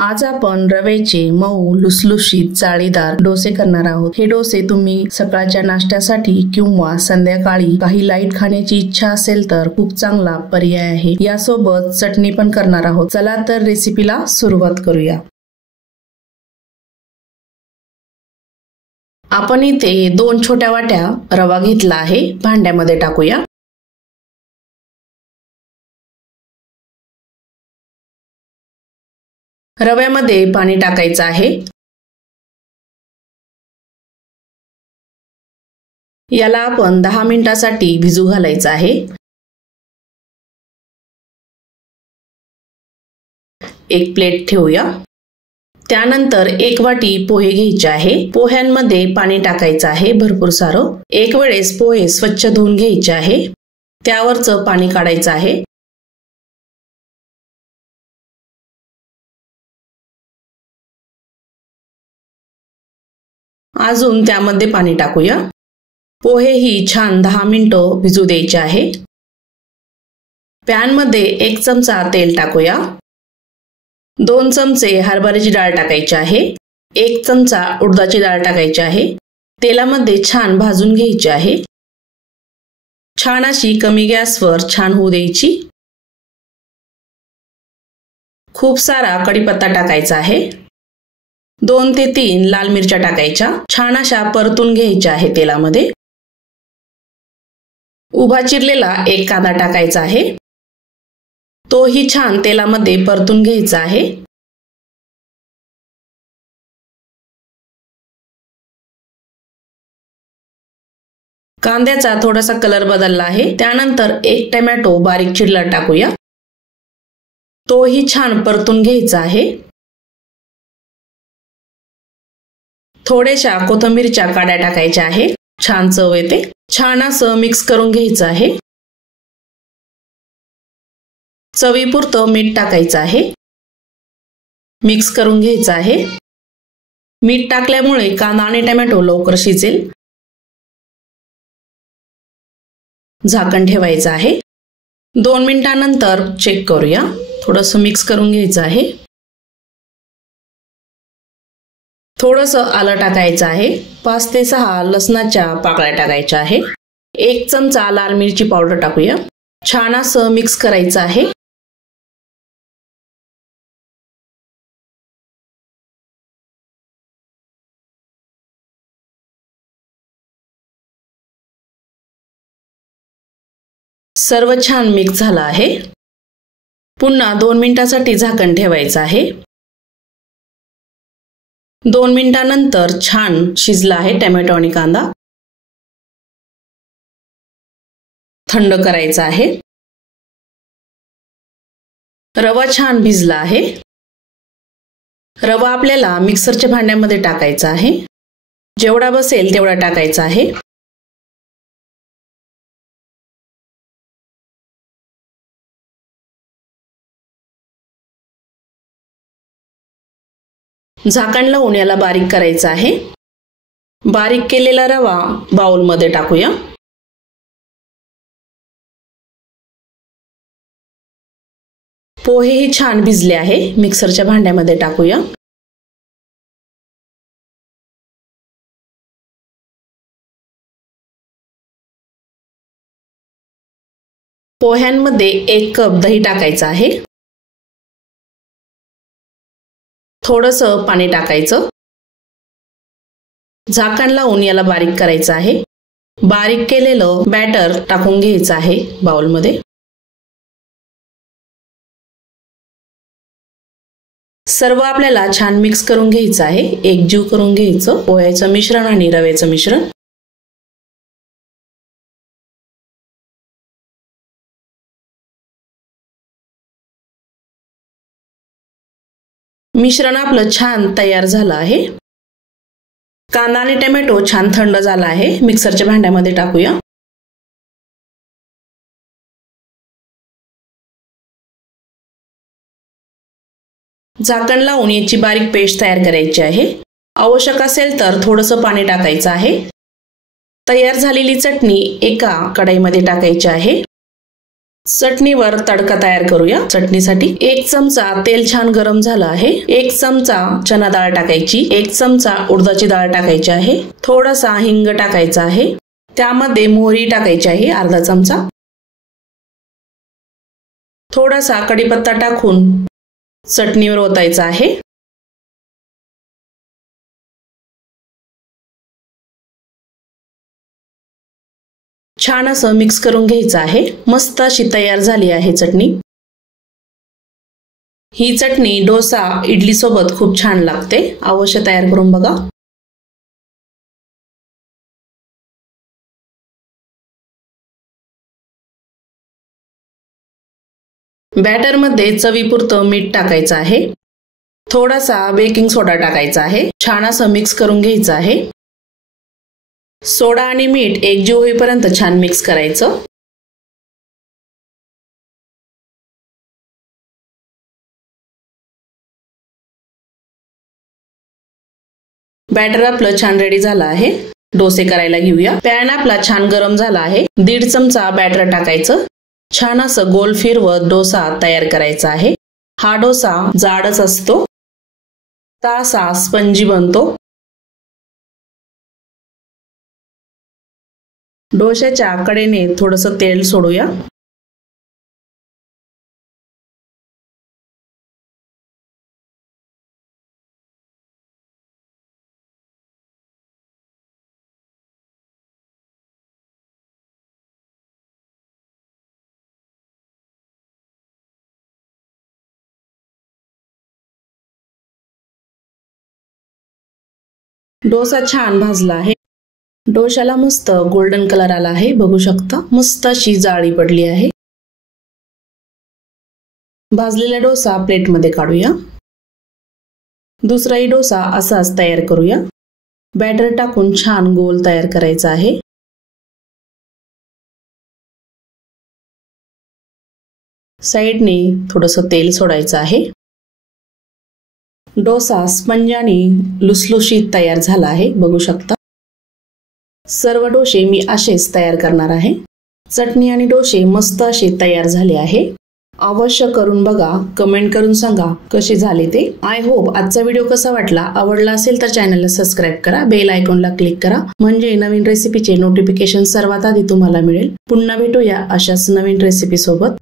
आज आपण रव्याचे मऊ लुसलुशीत जाळीदार डोसे करणार आहोत। हे डोसे तुम्ही सकाळच्या नाश्त्यासाठी किंवा संध्याकाळी काही लाईट खाण्याची इच्छा असेल तर खूप चांगला पर्याय आहे। यासोबत चटणी पण करणार आहोत। चला तर रेसिपीला सुरुवात करूया। आपण इथे 2 छोट्या वाट्या रवा घेतला आहे। भांड्यामध्ये टाकूया। रव्यामध्ये पाणी टाकायचं आहे। याला आपण 10 मिनिटांसाठी भिजू घालायचं आहे। एक प्लेट ठेवूया। त्यानंतर 1 वाटी पोहे घ्यायचे आहे। पोह्यांमध्ये पाणी टाकायचं आहे भरपूर सारं। एक वेळेस पोहे स्वच्छ धुवून घ्यायचे आहे। त्यावरचं पाणी काढायचं आहे। अजून त्यामध्ये पाणी टाकूया। पोहे ही छान 10 मिनिटं भिजू द्यायचे आहे। पॅन मध्ये 1 चमचा तेल टाकूया। 2 चमचे हरभऱ्याची डाळ टाकायची आहे। 1 चमचा उडदाची डाळ टाकायची आहे। तेलामध्ये छान भाजून घ्यायची आहे। छान अशी कमी गॅसवर छान होऊ द्यायची। खूप सारा कढीपत्ता टाकायचा आहे। 2 ते 3 लाल मिरच्या टाकायच्या। छान अशा परतून घ्यायच्या आहे तेलामध्ये। उभा चिरलेला 1 कांदा टाकायचा आहे। तोही छान तेलामध्ये परतून घ्यायचा आहे। कांद्याचा थोडासा कलर बदलला आहे। त्यानंतर 1 टोमॅटो बारीक चिरला टाकूया। तोही छान परतून घ्यायचा आहे। थोड्याशा कोथिंबीरच्या काड्या टाकायच्या आहे। छान चव येते। छान असं मिक्स करून घ्यायचं आहे। चवीपुरतं मीठ टाकायचं आहे। मिक्स करून घ्यायचं आहे। मीठ टाकल्यामुळे कांदा आणि टोमॅटो लवकर शिजेल। झाकण ठेवायचं आहे। 2 मिनिटांनंतर चेक करूया। थोडंसं मिक्स करून घ्यायचं आहे। थोडंसं आलं टाकायचं आहे। 5 ते 6 लसणाच्या पाकळ्या टाकायच्या आहे। 1 चमचा लाल मिरची पावडर टाकूया। छान असं मिक्स करायचं आहे। सर्व छान मिक्स झालं आहे। पुन्हा 2 मिनिटांसाठी झाकण ठेवायचं आहे। 2 मिनिटांनंतर छान शिजला आहे टोमॅटो आणि कांदा। थंड करायचा आहे। रवा छान भिजला आहे। रवा आपल्याला मिक्सरच्या भांड्यामध्ये टाकायचा आहे। जेवढा बसेल तेवढा टाकायचा आहे। झाकण लावून याला बारीक करायचं आहे। बारीक केलेला रवा बाउल मध्ये टाकूया। पोहेही छान भिजले आहे। मिक्सरच्या भांड्यामध्ये टाकूया। पोह्यांमध्ये 1 कप दही टाकायचं आहे। थोडंसं पाणी टाकायचं। झाकण लावून याला बारीक करायचं आहे। बारीक केलेलं बॅटर टाकून घ्यायचं आहे बाउलमध्ये। सर्व आपल्याला छान मिक्स करून घ्यायचं आहे। एकजीव करून घ्यायचं पोह्याचं मिश्रण आणि रव्याचं मिश्रण। मिश्रण आपलं छान तयार झालं आहे। कांदा आणि टोमॅटो छान थंड झाला आहे। मिक्सरच्या भांड्यामध्ये टाकूया। झाकण लावून याची बारीक पेस्ट तयार करायची आहे। आवश्यक असेल तर थोडंसं पाणी टाकायचं आहे। तयार झालेली चटणी एका कढईमध्ये टाकायची आहे। चटणीवर तडका तयार करूया। चटणीसाठी 1 चमचा तेल छान गरम झालं आहे। 1 चमचा चना डाळ टाकायची, 1 चमचा उडदाची डाळ टाकायची आहे, थोडासा हिंग टाकायचा आहे, त्यामध्ये मोहरी टाकायची आहे अर्धा चमचा, थोडासा कढीपत्ता टाकून चटणीवर ओतायचा आहे। छान असं मिक्स करून घ्यायचं आहे। मस्त अशी तयार झाली आहे चटणी। ही चटणी डोसा इडली सोबत खूप छान लागते, अवश्य तयार करून बघा। बॅटर मध्ये चवीपुरतं मीठ टाकायचं आहे, थोडासा बेकिंग सोडा टाकायचा आहे, छान असं मिक्स करून घ्यायचं आहे। सोडा आणि मीठ एकजीव होईपर्यंत छान मिक्स करायचं। बॅटर आपलं छान रेडी झालं आहे। डोसे करायला घेऊया। पॅन आपला छान गरम झाला आहे। 1.5 चमचा बॅटर टाकायचं, छान असं गोल फिरवत डोसा तयार करायचा आहे। हा डोसा जाडच असतो, असा स्पंजी बनतो। डोश्याच्या कडेने थोडंसं तेल सोडूया। डोसा छान भाजला आहे। डोशाला मस्त गोल्डन कलर आला आहे, बघू शकता। मस्त अशी जाळी पडली आहे। भाजलेला डोसा प्लेटमध्ये काढूया। दुसराही डोसा असाच तयार करूया। बॅटर टाकून छान गोल तयार करायचा आहे। साइडने थोडंसं तेल सोडायचं आहे। डोसा स्पंज आणि लुसलुशीत तयार झाला आहे, बघू शकता। सर्व डोसे मी असेच तयार करणार आहे। चटणी आणि डोसे मस्त असे तयार झाले आहे। अवश्य करून बघा, कमेंट करून सांगा कसे झाले ते। आय होप आजचा व्हिडिओ कसा वाटला, आवडला असेल तर चॅनलला सबस्क्राईब करा, बेल आयकॉनला क्लिक करा, म्हणजे नवीन रेसिपीचे नोटिफिकेशन सर्वात आधी तुम्हाला मिळेल। पुन्हा भेटूया अशाच नवीन रेसिपी सोबत।